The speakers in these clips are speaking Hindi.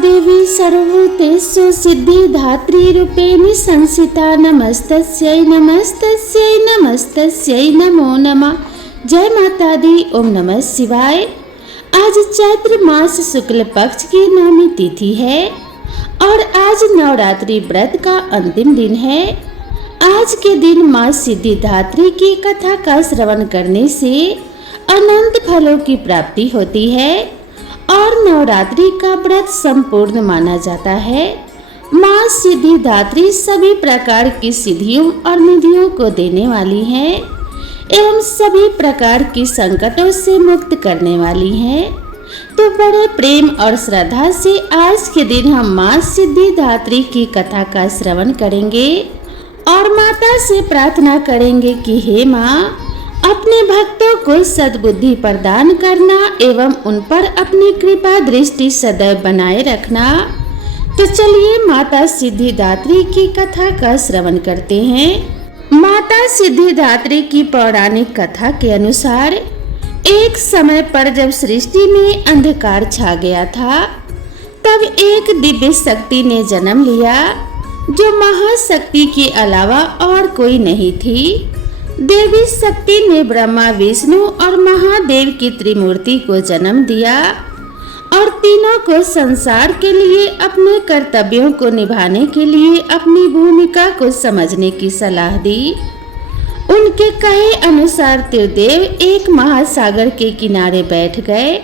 देवी सर्वभूतेषु सिद्धिदात्री रूपेण संस्थिता। नमस्तस्यै नमस्तस्यै नमस्तस्यै नमो नमः। जय माता दी। ओम नमः शिवाय। आज चैत्र मास शुक्ल पक्ष की नवमी तिथि है और आज नवरात्रि व्रत का अंतिम दिन है। आज के दिन माँ सिद्धिदात्री की कथा का श्रवण करने से अनंत फलों की प्राप्ति होती है और नवरात्रि का व्रत संपूर्ण माना जाता है। माँ सिद्धिदात्री सभी प्रकार की सिद्धियों और निधियों को देने वाली है एवं सभी प्रकार की संकटों से मुक्त करने वाली है। तो बड़े प्रेम और श्रद्धा से आज के दिन हम माँ सिद्धिदात्री की कथा का श्रवण करेंगे और माता से प्रार्थना करेंगे कि हे माँ, अपने भक्तों को सद्बुद्धि प्रदान करना एवं उन पर अपनी कृपा दृष्टि सदैव बनाए रखना। तो चलिए माता सिद्धिदात्री की कथा का श्रवण करते हैं। माता सिद्धिदात्री की पौराणिक कथा के अनुसार एक समय पर जब सृष्टि में अंधकार छा गया था, तब एक दिव्य शक्ति ने जन्म लिया जो महाशक्ति के अलावा और कोई नहीं थी। देवी शक्ति ने ब्रह्मा, विष्णु और महादेव की त्रिमूर्ति को जन्म दिया और तीनों को संसार के लिए अपने कर्तव्यों को निभाने के लिए अपनी भूमिका को समझने की सलाह दी। उनके कहे अनुसार त्रिदेव एक महासागर के किनारे बैठ गए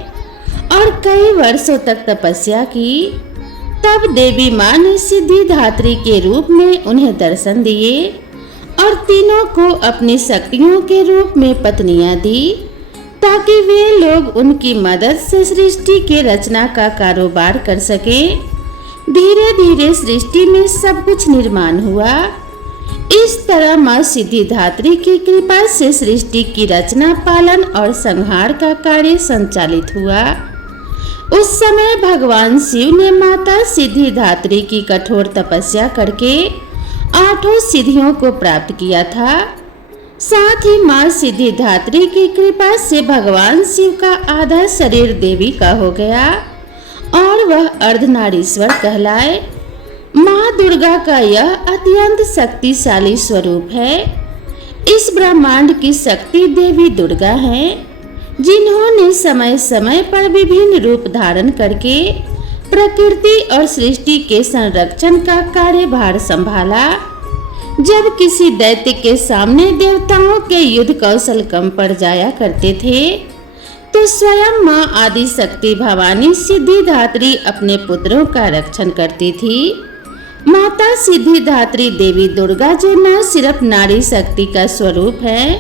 और कई वर्षों तक तपस्या की। तब देवी माँ ने सिद्धिदात्री के रूप में उन्हें दर्शन दिए और तीनों को अपनी शक्तियों के रूप में पत्नियां दी ताकि वे लोग उनकी मदद से सृष्टि के रचना का कारोबार कर सकें। धीरे धीरे सृष्टि में सब कुछ निर्माण हुआ। इस तरह माँ सिद्धिदात्री की कृपा से सृष्टि की रचना, पालन और संहार का कार्य संचालित हुआ। उस समय भगवान शिव ने माता सिद्धिदात्री की कठोर तपस्या करके 8 सिद्धियों को प्राप्त किया था। साथ ही माँ सिद्धिदात्री की कृपा से भगवान शिव का आधा शरीर देवी का हो गया और वह अर्धनारीश्वर कहलाए। माँ दुर्गा का यह अत्यंत शक्तिशाली स्वरूप है। इस ब्रह्मांड की शक्ति देवी दुर्गा है, जिन्होंने समय समय पर विभिन्न रूप धारण करके प्रकृति और सृष्टि के संरक्षण का कार्यभार संभाला। जब किसी दैत्य के सामने देवताओं के युद्ध कौशल कम पड़ जाया करते थे, तो स्वयं माँ आदि शक्ति भवानी सिद्धिदात्री अपने पुत्रों का रक्षण करती थी। माता सिद्धिदात्री देवी दुर्गा जो न सिर्फ नारी शक्ति का स्वरूप है,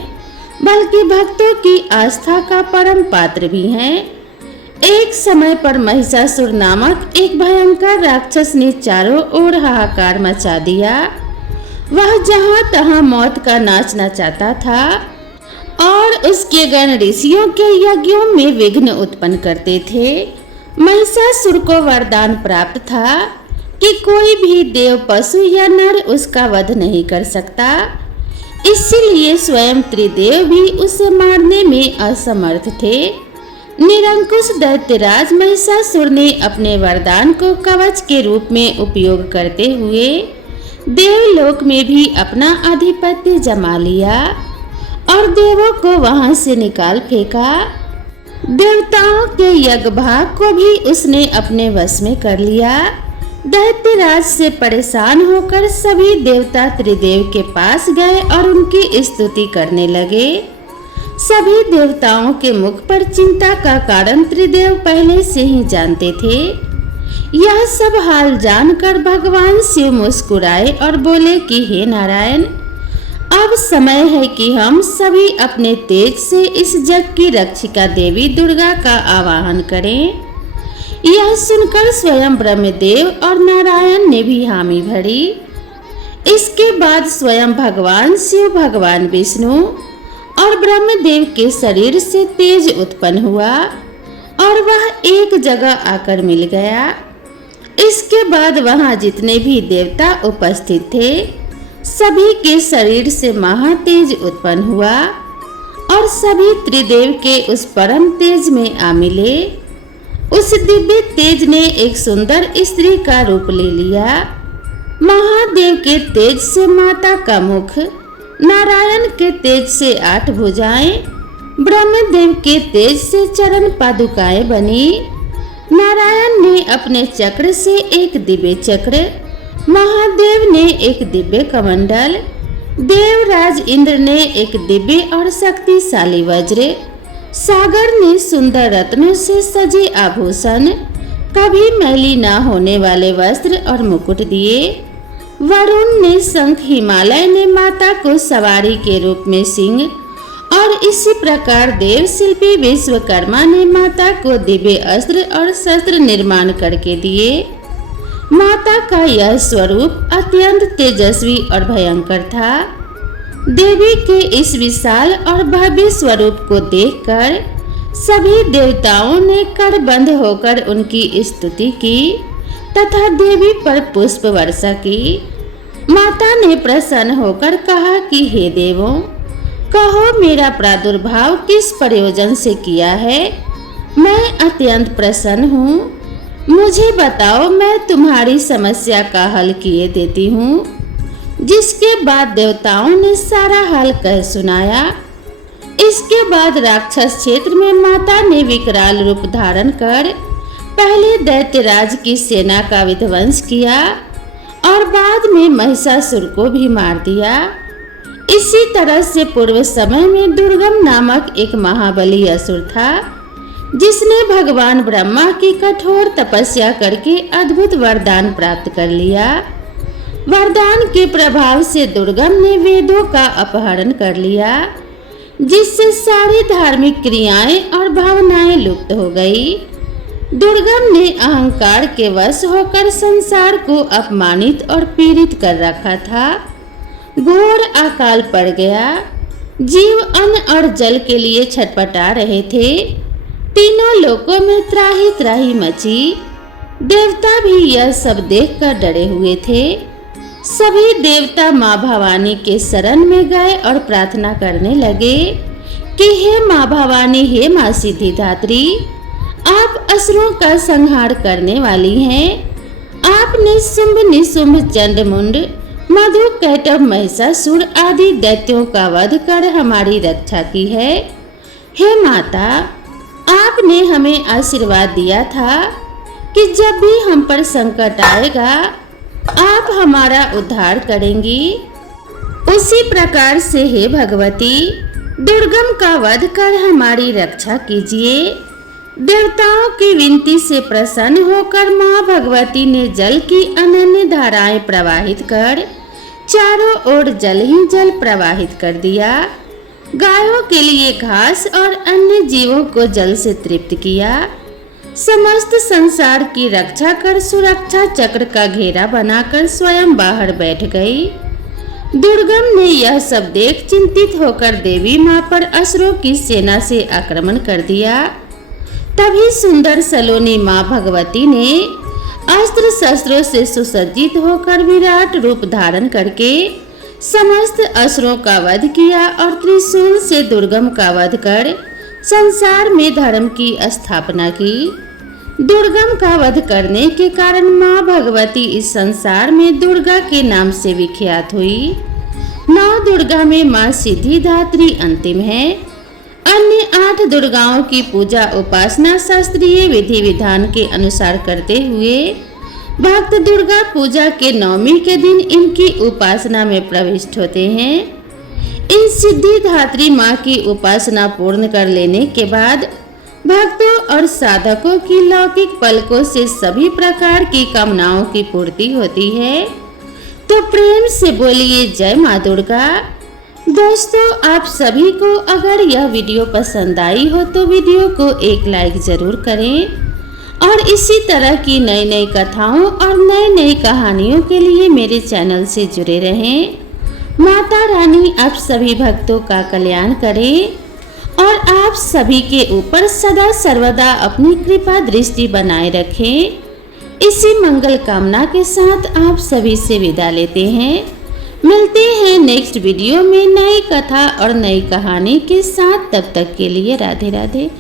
बल्कि भक्तों की आस्था का परम पात्र भी है। एक समय पर महिषासुर नामक एक भयंकर राक्षस ने चारों ओर हाहाकार मचा दिया। वह जहाँ तहाँ मौत का नाचना चाहता था और उसके गण ऋषियों के यज्ञों में विघ्न उत्पन्न करते थे। महिषासुर को वरदान प्राप्त था कि कोई भी देव, पशु या नर उसका वध नहीं कर सकता। इसीलिए स्वयं त्रिदेव भी उसे मारने में असमर्थ थे। निरंकुश दैत्यराज महिषासुर ने अपने वरदान को कवच के रूप में उपयोग करते हुए देवलोक में भी अपना आधिपत्य जमा लिया और देवों को वहां से निकाल फेंका। देवताओं के यज्ञ भाग को भी उसने अपने वश में कर लिया। दैत्यराज से परेशान होकर सभी देवता त्रिदेव के पास गए और उनकी स्तुति करने लगे। सभी देवताओं के मुख पर चिंता का कारण त्रिदेव पहले से ही जानते थे। यह सब हाल जानकर भगवान शिव मुस्कुराए और बोले कि हे नारायण, अब समय है कि हम सभी अपने तेज से इस जग की रक्षिका देवी दुर्गा का आवाहन करें। यह सुनकर स्वयं ब्रह्मदेव और नारायण ने भी हामी भरी। इसके बाद स्वयं भगवान शिव, भगवान विष्णु और ब्रह्मदेव के शरीर से तेज उत्पन्न हुआ और वह एक जगह आकर मिल गया। इसके बाद वहां जितने भी देवता उपस्थित थे, सभी के शरीर से महातेज उत्पन्न हुआ और सभी त्रिदेव के उस परम तेज में आ मिले। उस दिव्य तेज ने एक सुंदर स्त्री का रूप ले लिया। महादेव के तेज से माता का मुख, नारायण के तेज से 8 भुजाएं, ब्रह्मदेव के तेज से चरण पादुकाएं बनी। नारायण ने अपने चक्र से एक दिव्य चक्र, महादेव ने एक दिव्य कमंडल, देवराज इंद्र ने एक दिव्य और शक्तिशाली वज्र, सागर ने सुंदर रत्नों से सजे आभूषण, कभी मैली ना होने वाले वस्त्र और मुकुट दिए। वरुण ने शंख, हिमालय ने माता को सवारी के रूप में सिंह, और इसी प्रकार देव शिल्पी विश्वकर्मा ने माता को दिव्य अस्त्र और शस्त्र निर्माण करके दिए। माता का यह स्वरूप अत्यंत तेजस्वी और भयंकर था। देवी के इस विशाल और भव्य स्वरूप को देखकर सभी देवताओं ने करबंद होकर उनकी स्तुति की तथा देवी पर पुष्प वर्षा की। माता ने प्रसन्न होकर कहा कि हे देवों, कहो मेरा प्रादुर्भाव किस प्रयोजन से किया है। मैं अत्यंत प्रसन्न हूँ। मुझे बताओ, मैं तुम्हारी समस्या का हल किए देती हूँ। जिसके बाद देवताओं ने सारा हाल कह सुनाया। इसके बाद राक्षस क्षेत्र में माता ने विकराल रूप धारण कर पहले दैत्यराज की सेना का विध्वंस किया और बाद में महिषासुर को भी मार दिया। इसी तरह से पूर्व समय में दुर्गम नामक एक महाबली असुर था, जिसने भगवान ब्रह्मा की कठोर तपस्या करके अद्भुत वरदान प्राप्त कर लिया। वरदान के प्रभाव से दुर्गम ने वेदों का अपहरण कर लिया, जिससे सारी धार्मिक क्रियाएं और भावनाएं लुप्त हो गई। दुर्गम ने अहंकार के वश होकर संसार को अपमानित और पीड़ित कर रखा था। घोर अकाल पड़ गया। जीव अन्न और जल के लिए छटपटा रहे थे। तीनों लोकों में त्राही त्राही मची। देवता भी यह सब देखकर डरे हुए थे। सभी देवता माँ भवानी के शरण में गए और प्रार्थना करने लगे कि हे माँ भवानी, हे माँ सिद्धिदात्री, आप असुरों का संहार करने वाली हैं। आपने शुंभ निशुंभ चंडमुंड मधु कैटभ महिषासुर आदि दैत्यों का वध कर हमारी रक्षा की है। हे माता, आपने हमें आशीर्वाद दिया था कि जब भी हम पर संकट आएगा आप हमारा उद्धार करेंगी। उसी प्रकार से हे भगवती, दुर्गम का वध कर हमारी रक्षा कीजिए। देवताओं की विनती से प्रसन्न होकर माँ भगवती ने जल की अनन्य धाराएं प्रवाहित कर चारों ओर जल ही जल प्रवाहित कर दिया। गायों के लिए घास और अन्य जीवों को जल से तृप्त किया। समस्त संसार की रक्षा कर सुरक्षा चक्र का घेरा बनाकर स्वयं बाहर बैठ गई। दुर्गम ने यह सब देख चिंतित होकर देवी माँ पर असुरों की सेना से आक्रमण कर दिया। तभी सुंदर सलोनी माँ भगवती ने अस्त्र शस्त्रों से सुसज्जित होकर विराट रूप धारण करके समस्त असुरों का वध किया और त्रिशूल से दुर्गम का वध कर संसार में धर्म की स्थापना की। दुर्गम का वध करने के कारण माँ भगवती इस संसार में दुर्गा के नाम से विख्यात हुई। 9 दुर्गा में माँ सिद्धिदात्री अंतिम है। अन्य 8 दुर्गाओं की पूजा उपासना शास्त्रीय विधि विधान के अनुसार करते हुए भक्त दुर्गा पूजा के 9वीं के दिन इनकी उपासना में प्रविष्ट होते हैं। इन सिद्धिदात्री माँ की उपासना पूर्ण कर लेने के बाद भक्तों और साधकों की लौकिक पलकों से सभी प्रकार की कामनाओं की पूर्ति होती है। तो प्रेम से बोलिए जय माँ दुर्गा। दोस्तों, आप सभी को अगर यह वीडियो पसंद आई हो तो वीडियो को एक लाइक जरूर करें और इसी तरह की नई नई कथाओं और नई नई कहानियों के लिए मेरे चैनल से जुड़े रहें। माता रानी आप सभी भक्तों का कल्याण करें और आप सभी के ऊपर सदा सर्वदा अपनी कृपा दृष्टि बनाए रखें। इसी मंगल कामना के साथ आप सभी से विदा लेते हैं। मिलते हैं नेक्स्ट वीडियो में नई कथा और नई कहानी के साथ। तब तक के लिए राधे राधे।